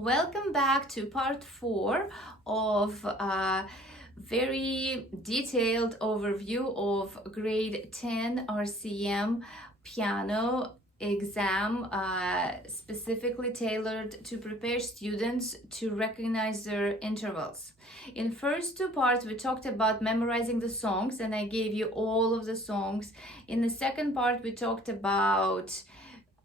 Welcome back to part 4 of a very detailed overview of grade 10 RCM piano exam, specifically tailored to prepare students to recognize their intervals. In first 2 parts we talked about memorizing the songs, and I gave you all of the songs. In the second part we talked about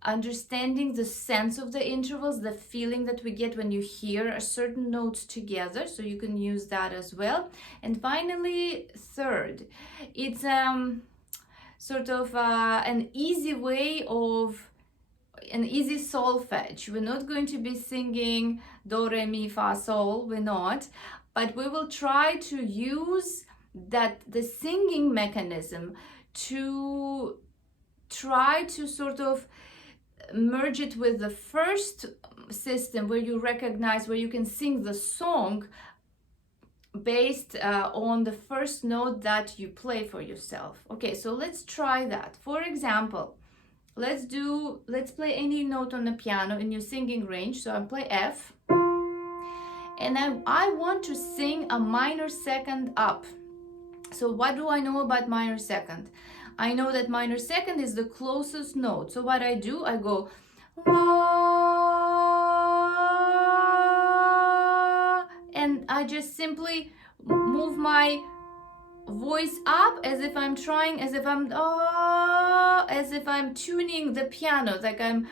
understanding the sense of the intervals, the feeling that we get when you hear a certain notes together, so you can use that as well. And finally, third, it's sort of an easy way of an easy solfege. We're not going to be singing do, re, mi, fa, sol, we're not, but we will try to use the singing mechanism to try to sort of merge it with the first system where you recognize, where you can sing the song based on the first note that you play for yourself. Okay, so let's try that. For example, let's play any note on the piano in your singing range. So I'll play F, and I want to sing a minor second up. So what do I know about minor second? I know that minor second is the closest note. So what I do, I go la, and I just simply move my voice up as if I'm tuning the piano, like I'm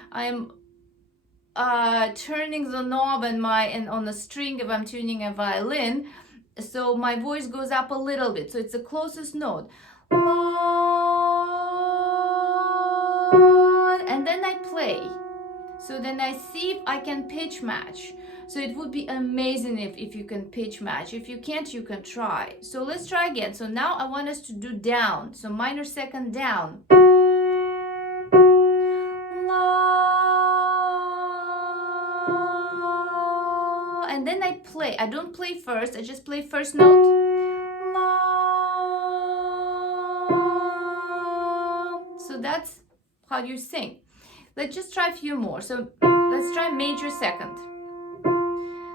turning the knob and on the string if I'm tuning a violin. So my voice goes up a little bit. So it's the closest note. And then I play. So then I see if I can pitch match. So it would be amazing if you can pitch match. If you can't, you can try. So let's try again. So now I want us to do down. So minor second down. And then I play. I don't play first. I just play first note. So that's how you sing. Let's just try a few more. So let's try major second.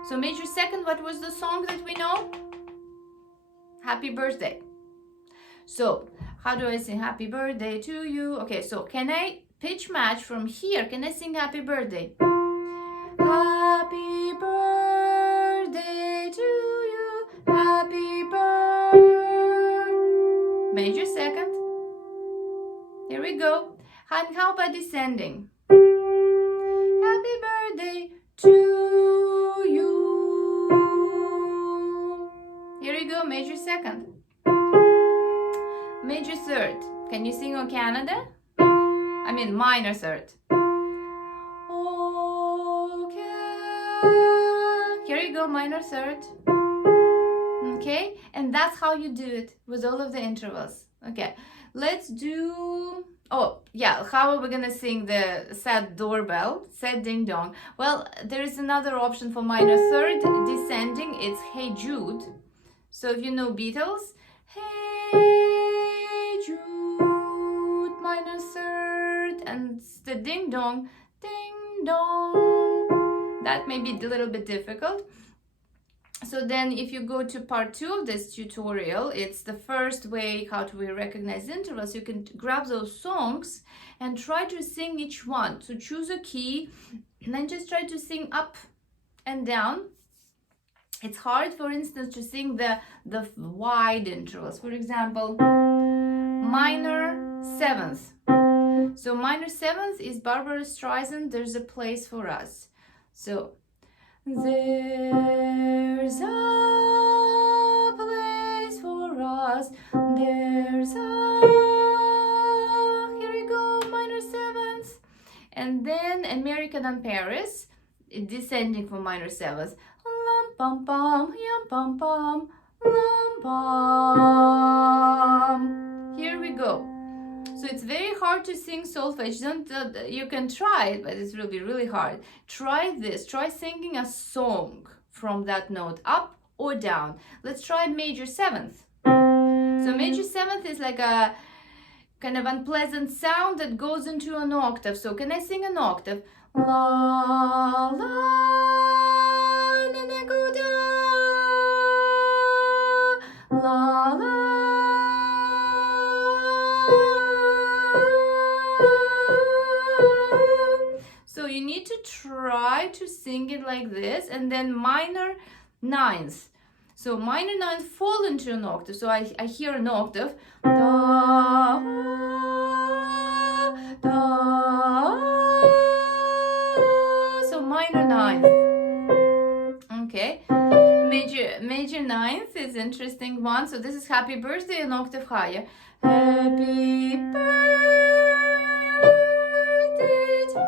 So major second, what was the song that we know? Happy Birthday. So how do I sing Happy Birthday to you? Okay, so can I pitch match from here? Can I sing Happy Birthday? Happy birthday to you. Happy birthday. Major second. Here we go. And how about descending? Happy birthday to you. Here we go, major second. Major third. Can you sing on Canada? I mean minor third. Okay. Here you go, minor third. Okay, and that's how you do it with all of the intervals. Okay, let's do... Oh, yeah, how are we gonna sing the sad doorbell, sad ding dong? Well, there is another option for minor third, descending, it's Hey Jude. So if you know Beatles, Hey Jude, minor third, and the ding dong, ding dong. That may be a little bit difficult. So then if you go to part 2 of this tutorial, it's the first way how to recognize intervals. You can grab those songs and try to sing each one. So choose a key and then just try to sing up and down. It's hard, for instance, to sing the wide intervals. For example, minor seventh. So minor seventh is Barbara Streisand, There's a Place for Us. So there's a place for us. There's a... Here we go, minor seventh. And then American on Paris, descending from minor seventh. Lum pum pum, yum pum pum, lum pum. Here we go. So it's very hard to sing solfege. You can try it, but it will be really hard. Try this. Try singing a song from that note, up or down. Let's try major seventh. So major seventh is like a kind of unpleasant sound that goes into an octave. So can I sing an octave? La la you need to try to sing it like this, and then minor ninths. So minor ninths fall into an octave. So I hear an octave. Da, da, so minor ninth. Okay. Major ninth is interesting one. So this is happy birthday, an octave higher. Happy birthday to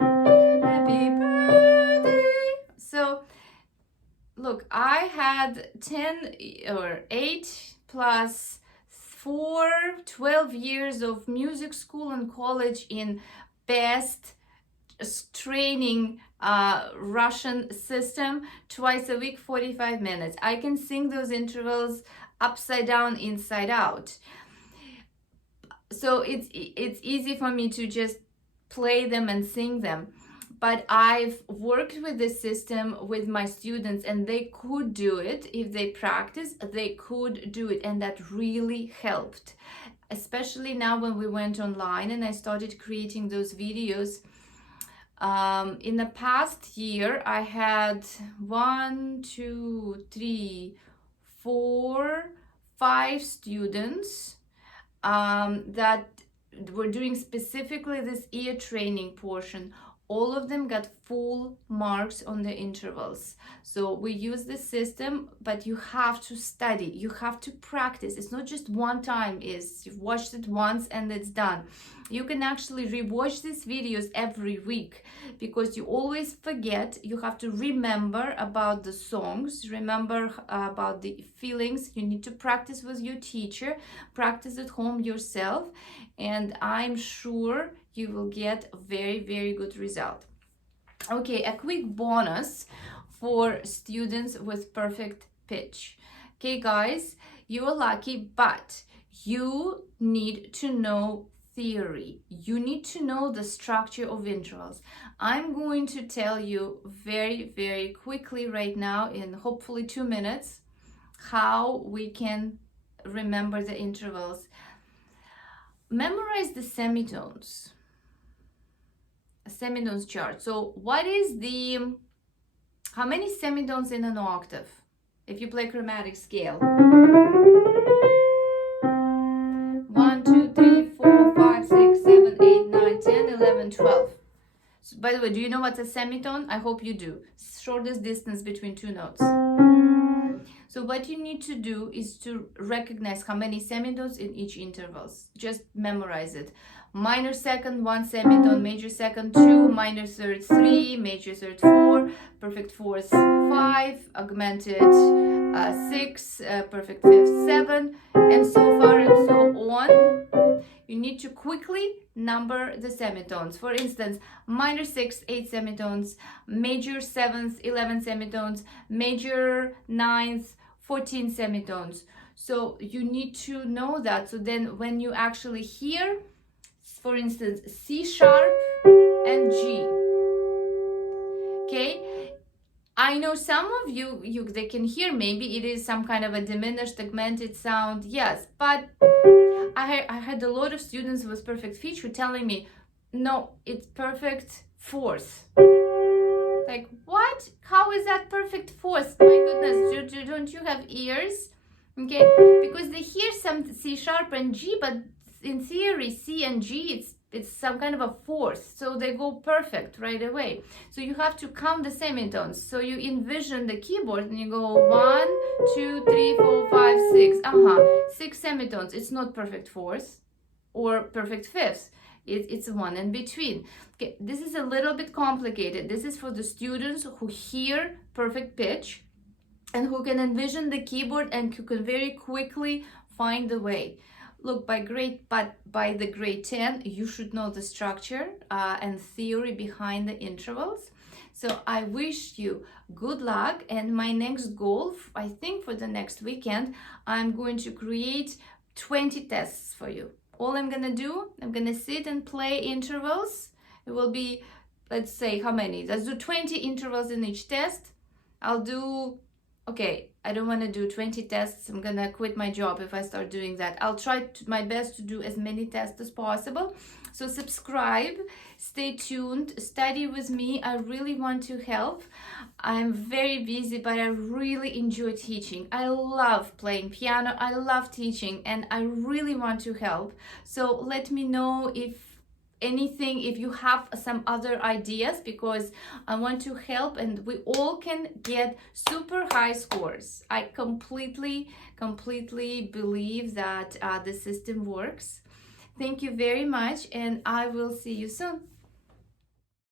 you. Happy birthday. So look, I had 10 or 8 plus 4, 12 years of music school and college in best training Russian system, twice a week, 45 minutes. I can sing those intervals upside down, inside out. So it's easy for me to just play them and sing them. But I've worked with this system with my students, and they could do it. If they practice, they could do it, and that really helped. Especially now when we went online and I started creating those videos. In the past year, I had 1, 2, 3, 4, 5 students that were doing specifically this ear training portion. All of them got full marks on the intervals. So we use this system, but you have to study, you have to practice. It's not just one time, you've watched it once and it's done. You can actually rewatch these videos every week, because you always forget. You have to remember about the songs, remember about the feelings. You need to practice with your teacher, practice at home yourself, and I'm sure you will get a very, very good result. Okay, a quick bonus for students with perfect pitch. Okay, guys, you're lucky, but you need to know theory. You need to know the structure of intervals. I'm going to tell you very, very quickly right now, in hopefully 2 minutes, how we can remember the intervals. Memorize the semitones. Semitones chart. So what is how many semitones in an octave if you play chromatic scale? 1, 2, 3, 4, 5, 6, 7, 8, 9, 10, 11, 12. So, by the way, do you know what's a semitone? I hope you do. Shortest distance between 2 notes. So what you need to do is to recognize how many semitones in each intervals. Just memorize it. Minor second, 1 semitone, major second, 2, minor third, 3, major third, 4, perfect fourth, 5, augmented 6, perfect fifth, 7, and so far and so on. You need to quickly number the semitones. For instance, minor 6, 8 semitones, major 7th, 11 semitones, major 9th, 14 semitones. So you need to know that. So then when you actually hear, for instance, C sharp and G. Okay, I know some of you they can hear, maybe it is some kind of a diminished augmented sound, yes, but I had a lot of students with perfect pitch who telling me, no, it's perfect fourth. Like, what? How is that perfect fourth? My goodness, don't you have ears? Okay, because they hear some C sharp and G, but in theory, C and G, it's some kind of a fourth, so they go perfect right away. So you have to count the semitones. So you envision the keyboard and you go 1, 2, 3, 4, 5, 6. 6 semitones. It's not perfect fourth or perfect fifth. It's one in between. Okay, this is a little bit complicated. This is for the students who hear perfect pitch and who can envision the keyboard and who can very quickly find the way. Look, by the grade 10, you should know the structure and theory behind the intervals. So I wish you good luck, and my next goal, I think for the next weekend, I'm going to create 20 tests for you. All I'm gonna do, I'm gonna sit and play intervals. It will be, let's say, how many? Let's do 20 intervals in each test. I'll do okay, I don't want to do 20 tests. I'm gonna quit my job if I start doing that. I'll try my best to do as many tests as possible. So subscribe, stay tuned, study with me. I really want to help. I'm very busy, but I really enjoy teaching. I love playing piano, I love teaching, and I really want to help. So let me know if you have some other ideas, because I want to help and we all can get super high scores. I completely believe that the system works. Thank you very much, and I will see you soon.